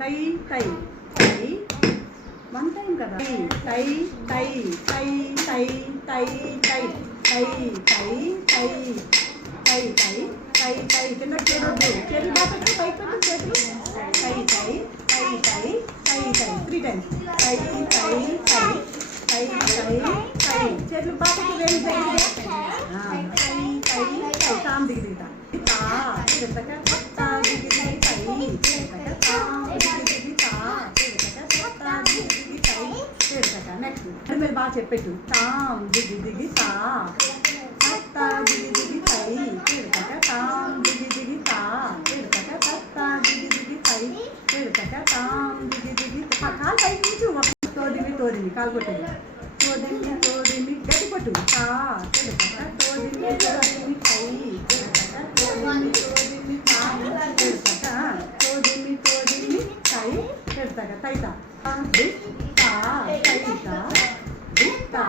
టై టై టై one time కదా టై టై టై టై టై టై టై టై టై టై టై టై టై కింద చూడొద్దు చేతులు బాగా పైకి పెట్టు చేతులు టై టై టై టై టై టై 3 టైమ్స్ టై టై టై టై టై టై చేతులు బాగా వేలు టై టై టై టై తాం దిగి దిగుతా తా కిందక తా దిగి దిగి టై కిందక తా దిగి దిగి తా కిందక తా దిగి దిగి టై కిందక నెక్స్ట్ అది మీరు బాగా చెప్పేట్టు తాం దిగి దిగి తా తా దిగి దిగి టై కిందక తాం దిగి దిగి తా కిందక తా దిగి దిగి టై కిందక తాం దిగి దిగి కాలు పైకి ఉంచు తోదిమి తోదిమి కాలు కొట్టేది తోదిమి తోదిమి గట్టి కొట్టు తా కిందక తోదిమి తోదిమి టై కిందక తోదిమి తోదిమి తా కిందక తోదిమి తోదిమి టై కిందక తైతా దిత్తా తైతా దిత్తా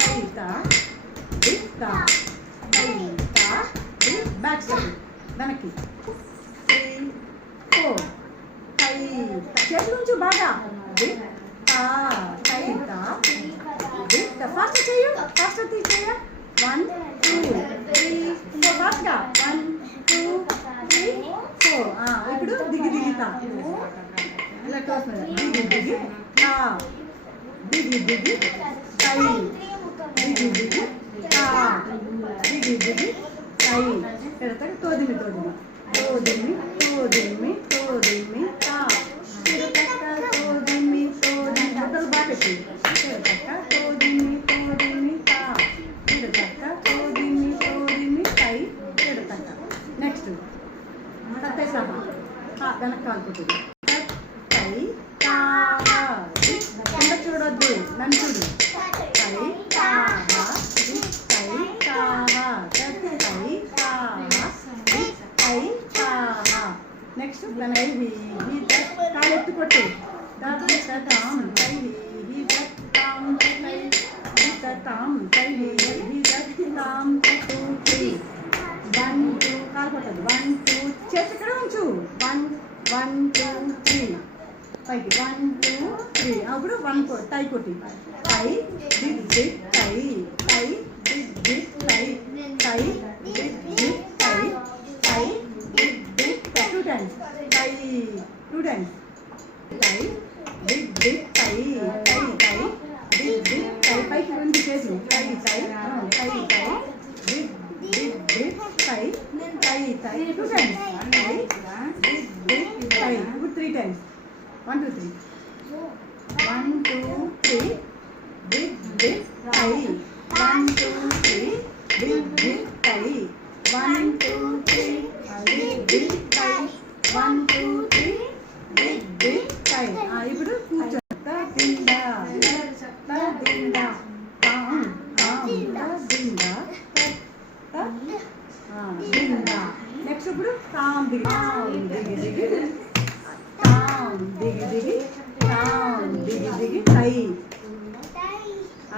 తైతా దిత్తా తైతా బ్యాక్ స్టెప్ వెనక్కి 3 4 టై చేతుల నుంచి బాగా దిత్తా తైతా దిత్తా ఫాస్ట్ చేయు ఫాస్ట్ తీసేయ 1 2 3 4 ఫాస్ట్గా 1 2 3 4 ఇప్పుడు దిగి దిగితా ఇలా తోస్తుంది దిగి దిగి తా దిగి దిగి టై దిగి దిగి తా దిగి దిగి టై పెడతాక తోదిమి తోదిమి తోదిమి తోదిమి తోదిమి తా పెడతాక తోదిమి తోదిమి మొదలు బాగా పెట్టి పెడతాక తోదిమి తోదిమి తా పెడతాక తోదిమి తోదిమి టై పెడతాక నెక్స్ట్ తత్తై సామా వెనక్కి కాలుకుంటుంది టై తా కింద చూడొద్దు నన్ను చూడు టై తా టై తా టై తా టై తా నెక్స్ట్ వెనక్కి కాలు ఎత్తి కొట్టు తాం టై తాం టై తాం టై తాం 2 3 1 2 కాలు కొట్టదు 1 2 చేతి ఇక్కడ ఉంచు 1 2 3 పైకి 1 2 3 అప్పుడు 1 టై కొట్టి టై దిగ్ దిగ్ టై టై దిగ్ దిగ్ టై టై దిగ్ దిగ్ టై టై దిగ్ దిగ్ 2 టైమ్స్ టై 2 టైమ్స్ టై దిగ్ దిగ్ టై టై టై దిగ్ దిగ్ టై పైకి ఉంది చేసి టై టై టై టై దిగ్ దిగ్ దిగ్ టై టై టై 2 టైమ్స్ టై దిగ్ దిగ్ టై ఇప్పుడు 3 టైమ్స్ 1 2 3 1 2 3 big big టై 1 2 3 big big టై 1 2 3 big big టై 1 2 3 big big టై ఇప్పుడు కూర్చో దిండా దిండా తాం తాం దిండా దిండా నెక్స్ట్ ఇప్పుడు తాం దిగి దిగి తాం దిగి దిగి తాం దిగి దిగి టై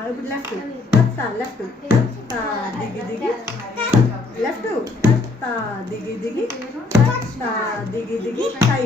ఇప్పుడు లెఫ్ట్ తత్తా లెఫ్ట్ తత్తా దిగి దిగి లెఫ్ట్ తత్తా దిగి దిగి తత్తా దిగి దిగి టై